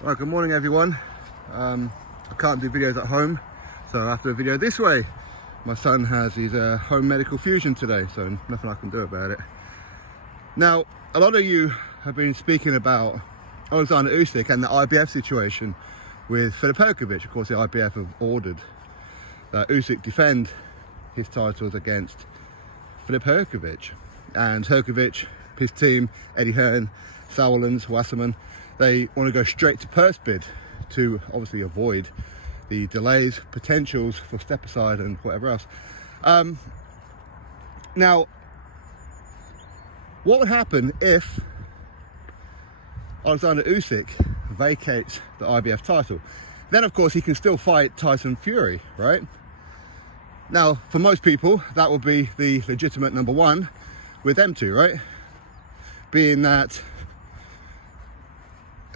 Right, good morning everyone. I can't do videos at home, so I have to do a video this way. My son has his home medical fusion today, so nothing I can do about it. Now, a lot of you have been speaking about Oleksandr Usyk and the IBF situation with Filip Hrgovic. Of course, the IBF have ordered that Usyk defend his titles against Filip Hrgovic. And Hrgovic, his team, Eddie Hearn, Sauerlands, Wasserman, they want to go straight to purse bid to obviously avoid the delays, potentials for step aside and whatever else. Now, what would happen if Oleksandr Usyk vacates the IBF title? Then of course he can still fight Tyson Fury, right? Now, for most people, that would be the legitimate number one with them two, right? Being that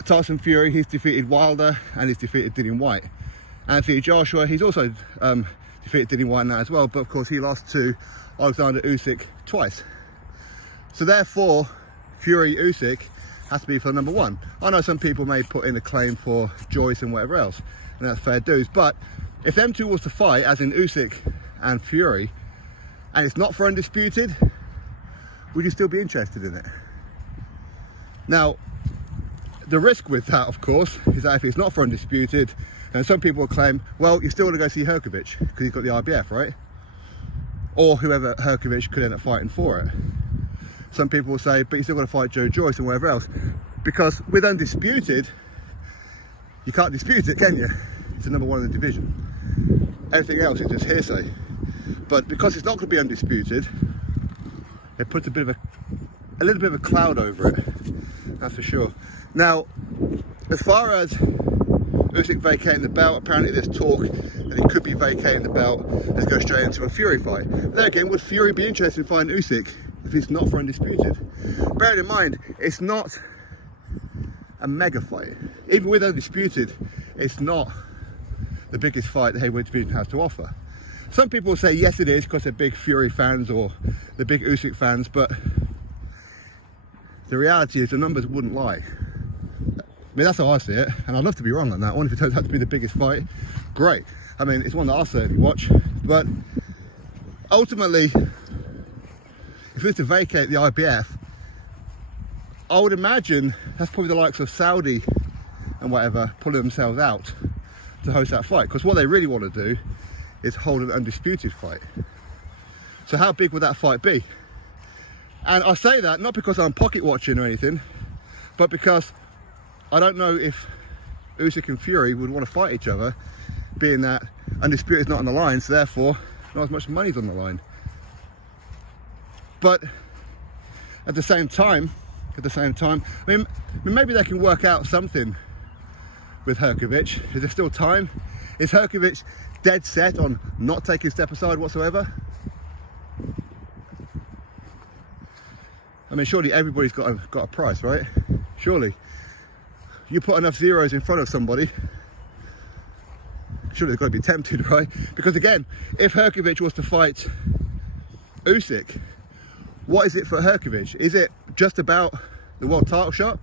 Tyson Fury, he's defeated Wilder and he's defeated Dillian Whyte. Anthony Joshua, he's also defeated Dillian Whyte now as well, but of course he lost to Oleksandr Usyk twice. So therefore, Fury Usyk has to be for number one. I know some people may put in a claim for Joyce and whatever else, and that's fair dues, but if them two was to fight, as in Usyk and Fury, and it's not for undisputed, would you still be interested in it? Now, the risk with that, of course, is that if it's not for undisputed, and some people will claim, well, you still want to go see Hrgovic because he's got the IBF, right? Or whoever Hrgovic could end up fighting for it. Some people will say, but you still got to fight Joe Joyce and whatever else, because with undisputed, you can't dispute it, can you? It's the number one in the division. Everything else is just hearsay. But because it's not going to be undisputed, it puts a little bit of a cloud over it. That's for sure. Now, as far as Usyk vacating the belt, apparently there's talk that he could be vacating the belt. Let's go straight into a Fury fight. There again, would Fury be interested in fighting Usyk if it's not for undisputed? Bearing in mind, it's not a mega fight. Even with undisputed, it's not the biggest fight the heavyweight division has to offer. Some people will say yes it is because they're big Fury fans or they're big Usyk fans, but the reality is the numbers wouldn't lie. I mean, that's how I see it, and I'd love to be wrong on that one. If it turns out to be the biggest fight, great. I mean, it's one that I'll certainly watch, but ultimately, if it's to vacate the IBF, I would imagine that's probably the likes of Saudi and whatever pulling themselves out to host that fight, because what they really want to do is hold an undisputed fight. So how big would that fight be? And I say that not because I'm pocket watching or anything, but because I don't know if Usyk and Fury would want to fight each other, being that undisputed is not on the line, so therefore not as much money's on the line. But at the same time, I mean, maybe they can work out something with Hrgovic. Is there still time? Is Hrgovic dead set on not taking step aside whatsoever? I mean, surely everybody's got a price, right? Surely. You put enough zeros in front of somebody, surely they've got to be tempted, right? Because again, if Hrgovic was to fight Usyk, what is it for Hrgovic? Is it just about the world title shot,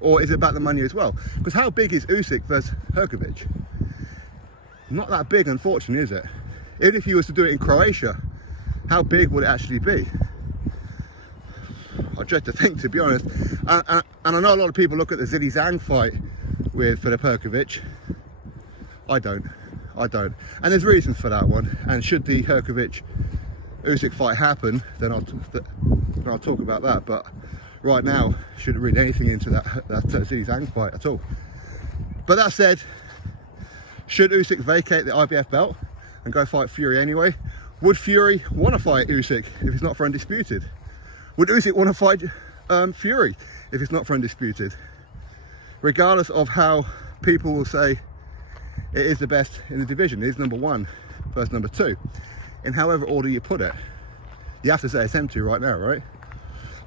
or is it about the money as well? Because how big is Usyk versus Hrgovic? Not that big, unfortunately, is it? Even if he was to do it in Croatia, how big would it actually be? I dread to think, to be honest. And I know a lot of people look at the Zhilei Zhang fight with Filip Hrgovic. I don't. And there's reasons for that one. And should the Hrgovic Usyk fight happen, then I'll talk about that. But right now, I shouldn't read anything into that Zhilei Zhang fight at all. But that said, should Usyk vacate the IBF belt and go fight Fury anyway? Would Fury want to fight Usyk if it's not for undisputed? Would Usyk want to fight Fury if it's not for undisputed? Regardless of how people will say it is the best in the division, it is number one versus number two. In however order you put it, you have to say it's them two right now, right?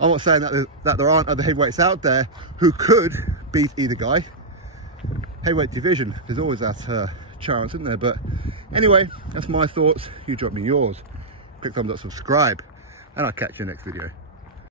I'm not saying that there aren't other heavyweights out there who could beat either guy. Heavyweight division, there's always that chance, isn't there? But anyway, that's my thoughts. You drop me yours. Click thumbs up, subscribe, and I'll catch you next video.